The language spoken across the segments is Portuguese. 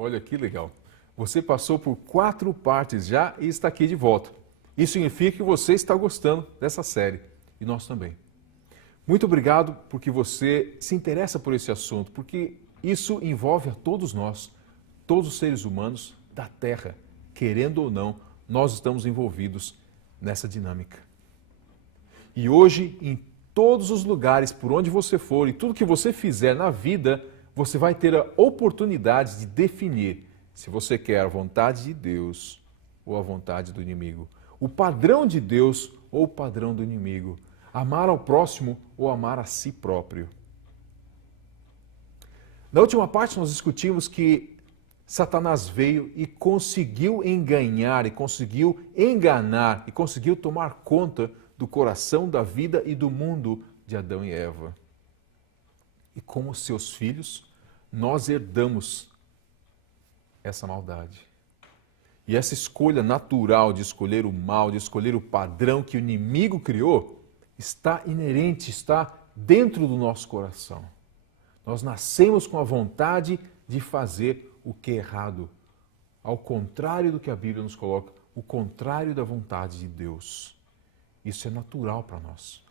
Olha que legal. Você passou por 4 partes já e está aqui de volta. Isso significa que você está gostando dessa série. E nós também. Muito obrigado porque você se interessa por esse assunto, porque isso envolve a todos nós, todos os seres humanos da Terra. Querendo ou não, nós estamos envolvidos nessa dinâmica. E hoje, em todos os lugares por onde você for e tudo que você fizer na vida, você vai ter a oportunidade de definir se você quer a vontade de Deus ou a vontade do inimigo. O padrão de Deus ou o padrão do inimigo. Amar ao próximo ou amar a si próprio. Na última parte nós discutimos que Satanás veio e conseguiu enganar e conseguiu enganar e conseguiu tomar conta do coração, da vida e do mundo de Adão e Eva. E como seus filhos, nós herdamos essa maldade. E essa escolha natural de escolher o mal, de escolher o padrão que o inimigo criou, está inerente, está dentro do nosso coração. Nós nascemos com a vontade de fazer o que é errado, ao contrário do que a Bíblia nos coloca, o contrário da vontade de Deus. Isso é natural para nós.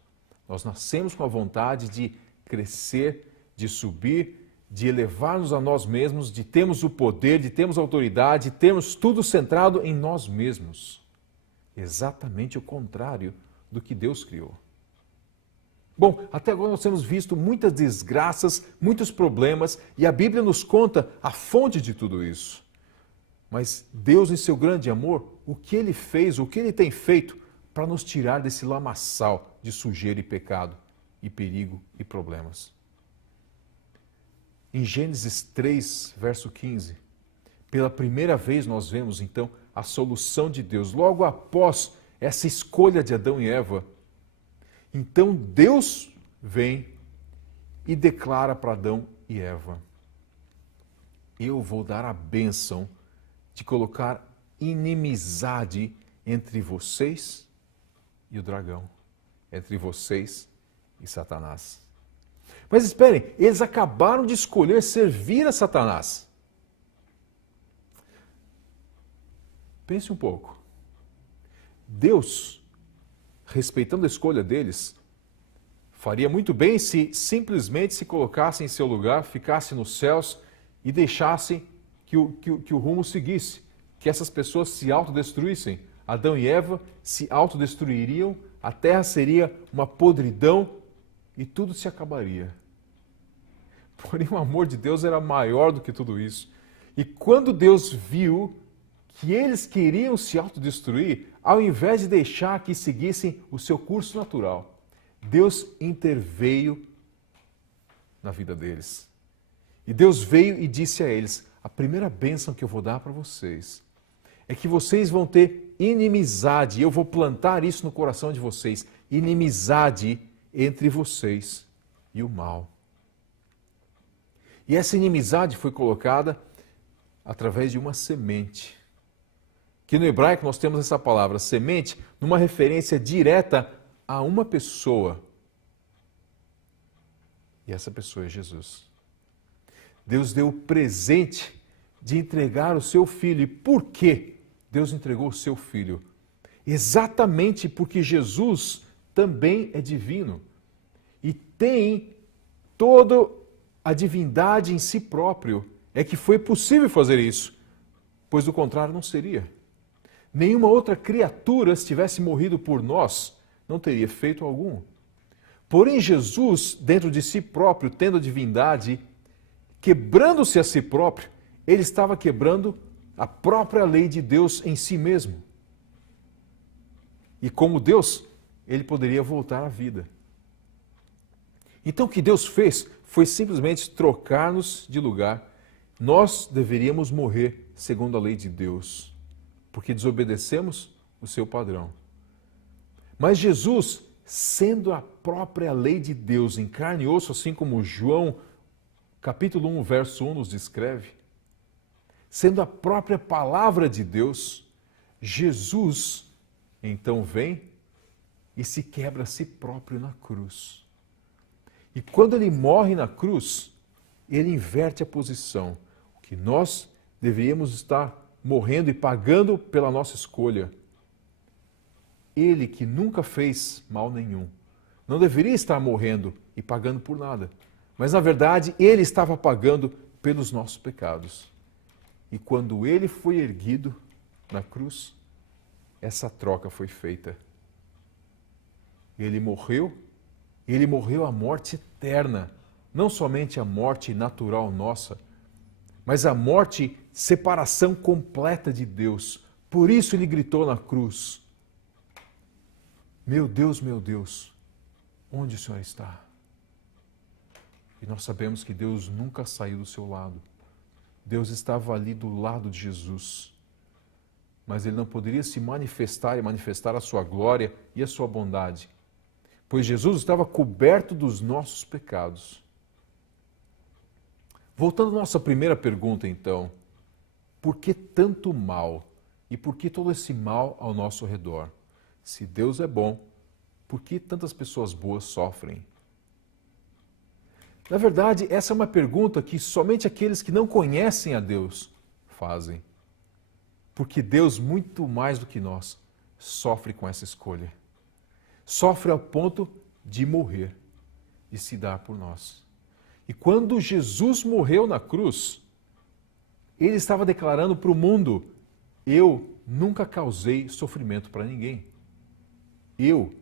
Nós nascemos com a vontade de crescer, de subir, de elevar-nos a nós mesmos, de termos o poder, de termos a autoridade, de termos tudo centrado em nós mesmos. Exatamente o contrário do que Deus criou. Bom, até agora nós temos visto muitas desgraças, muitos problemas, e a Bíblia nos conta a fonte de tudo isso. Mas Deus, em seu grande amor, o que Ele fez, o que Ele tem feito para nos tirar desse lamaçal de sujeira e pecado, e perigo e problemas. Em Gênesis 3, verso 15, pela primeira vez nós vemos então a solução de Deus, logo após essa escolha de Adão e Eva. Então Deus vem e declara para Adão e Eva: eu vou dar a bênção de colocar inimizade entre vocês e o dragão, entre vocês e Satanás. Mas esperem, eles acabaram de escolher servir a Satanás. Pense um pouco. Deus, respeitando a escolha deles, faria muito bem se simplesmente se colocasse em seu lugar, ficasse nos céus e deixasse que o rumo seguisse, que essas pessoas se autodestruíssem. Adão e Eva se autodestruiriam, a terra seria uma podridão e tudo se acabaria. Porém, o amor de Deus era maior do que tudo isso. E quando Deus viu que eles queriam se autodestruir, ao invés de deixar que seguissem o seu curso natural, Deus interveio na vida deles. E Deus veio e disse a eles: a primeira bênção que eu vou dar para vocês é que vocês vão ter inimizade, eu vou plantar isso no coração de vocês, inimizade entre vocês e o mal. E essa inimizade foi colocada através de uma semente. Que no hebraico nós temos essa palavra semente numa referência direta a uma pessoa. E essa pessoa é Jesus. Deus deu o presente de entregar o seu filho. E por que Deus entregou o seu filho? Exatamente porque Jesus também é divino e tem toda a divindade em si próprio. É que foi possível fazer isso, pois do contrário não seria. Nenhuma outra criatura, se tivesse morrido por nós, não teria feito algum. Porém, Jesus, dentro de si próprio, tendo a divindade, quebrando-se a si próprio, ele estava quebrando a própria lei de Deus em si mesmo. E como Deus, ele poderia voltar à vida. Então o que Deus fez foi simplesmente trocar-nos de lugar. Nós deveríamos morrer segundo a lei de Deus, porque desobedecemos o seu padrão. Mas Jesus, sendo a própria lei de Deus em carne e osso, assim como João, capítulo 1, verso 1 nos descreve, sendo a própria palavra de Deus, Jesus então vem e se quebra a si próprio na cruz. E quando ele morre na cruz, ele inverte a posição. O que nós deveríamos estar morrendo e pagando pela nossa escolha. Ele que nunca fez mal nenhum, não deveria estar morrendo e pagando por nada. Mas, na verdade, ele estava pagando pelos nossos pecados. E quando ele foi erguido na cruz, essa troca foi feita. Ele morreu a morte eterna, não somente a morte natural nossa, mas a morte, separação completa de Deus. Por isso ele gritou na cruz: meu Deus, onde o Senhor está? E nós sabemos que Deus nunca saiu do seu lado. Deus estava ali do lado de Jesus. Mas ele não poderia se manifestar e manifestar a sua glória e a sua bondade, pois Jesus estava coberto dos nossos pecados. Voltando à nossa primeira pergunta, então, por que tanto mal? E por que todo esse mal ao nosso redor? Se Deus é bom, por que tantas pessoas boas sofrem? Na verdade, essa é uma pergunta que somente aqueles que não conhecem a Deus fazem. Porque Deus, muito mais do que nós, sofre com essa escolha. Sofre ao ponto de morrer, de se dar por nós. E quando Jesus morreu na cruz, ele estava declarando para o mundo: eu nunca causei sofrimento para ninguém. Eu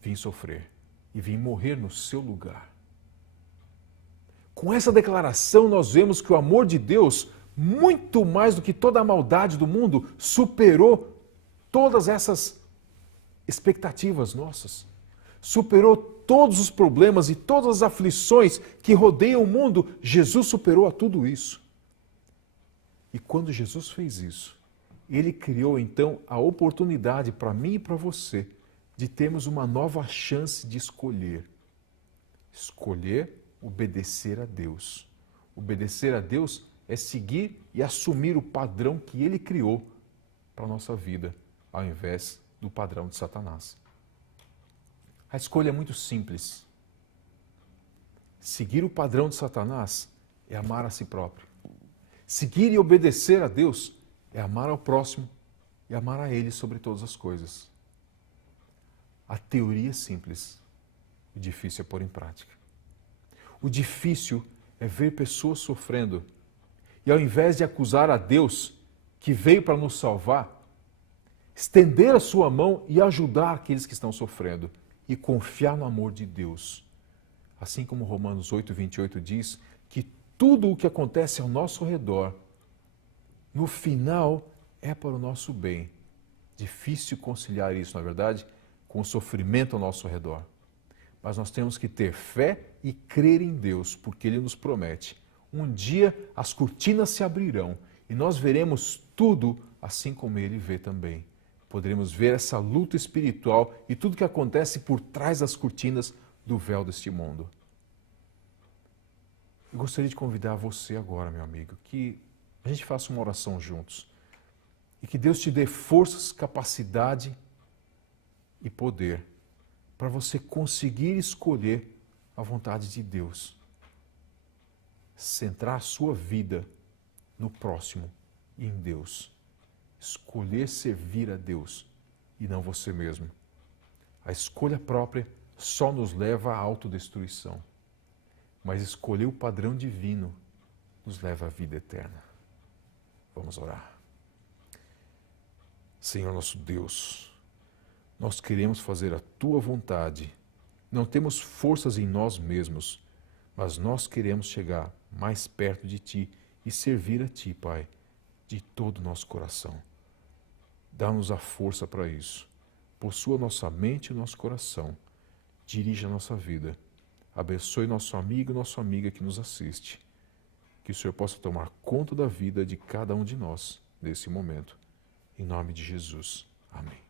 vim sofrer e vim morrer no seu lugar. Com essa declaração, nós vemos que o amor de Deus, muito mais do que toda a maldade do mundo, superou todas essas expectativas nossas. Superou todos os problemas e todas as aflições que rodeiam o mundo. Jesus superou a tudo isso. E quando Jesus fez isso, ele criou então a oportunidade para mim e para você de termos uma nova chance de escolher. Escolher obedecer a Deus. Obedecer a Deus é seguir e assumir o padrão que ele criou para a nossa vida, ao invés do padrão de Satanás. A escolha é muito simples. Seguir o padrão de Satanás é amar a si próprio. Seguir e obedecer a Deus é amar ao próximo e amar a Ele sobre todas as coisas. A teoria é simples, o difícil é pôr em prática. O difícil é ver pessoas sofrendo e, ao invés de acusar a Deus, que veio para nos salvar, estender a sua mão e ajudar aqueles que estão sofrendo e confiar no amor de Deus. Assim como Romanos 8:28 diz que tudo o que acontece ao nosso redor, no final, é para o nosso bem. Difícil conciliar isso, na verdade, com o sofrimento ao nosso redor. Mas nós temos que ter fé e crer em Deus, porque Ele nos promete. Um dia as cortinas se abrirão e nós veremos tudo assim como Ele vê também. Poderemos ver essa luta espiritual e tudo que acontece por trás das cortinas do véu deste mundo. Eu gostaria de convidar você agora, meu amigo, que a gente faça uma oração juntos. E que Deus te dê forças, capacidade e poder para você conseguir escolher a vontade de Deus. Centrar a sua vida no próximo e em Deus. Escolher servir a Deus e não você mesmo. A escolha própria só nos leva à autodestruição. Mas escolher o padrão divino nos leva à vida eterna. Vamos orar. Senhor nosso Deus, nós queremos fazer a Tua vontade. Não temos forças em nós mesmos, mas nós queremos chegar mais perto de Ti e servir a Ti, Pai, de todo o nosso coração. Dá-nos a força para isso. Possua nossa mente e nosso coração. Dirija a nossa vida. Abençoe nosso amigo e nossa amiga que nos assiste. Que o Senhor possa tomar conta da vida de cada um de nós nesse momento. Em nome de Jesus. Amém.